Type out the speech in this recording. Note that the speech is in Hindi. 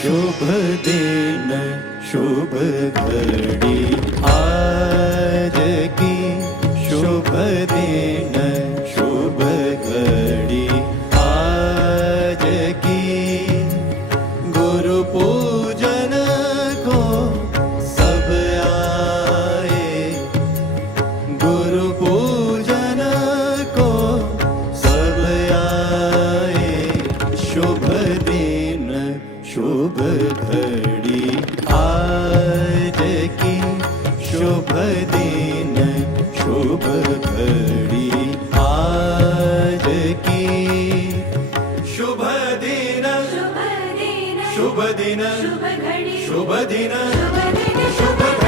शुभ दिन शुभ घड़ी आज की शुभ दिन शुभ घड़ी आज की गुरु पूजन को सब आए गुरु पूजन को सब आए शुभ दिन शुभ घड़ी आज की शुभ दिन शुभ घड़ी आज की शुभ दिन शुभ दिन शुभ दिन शुभ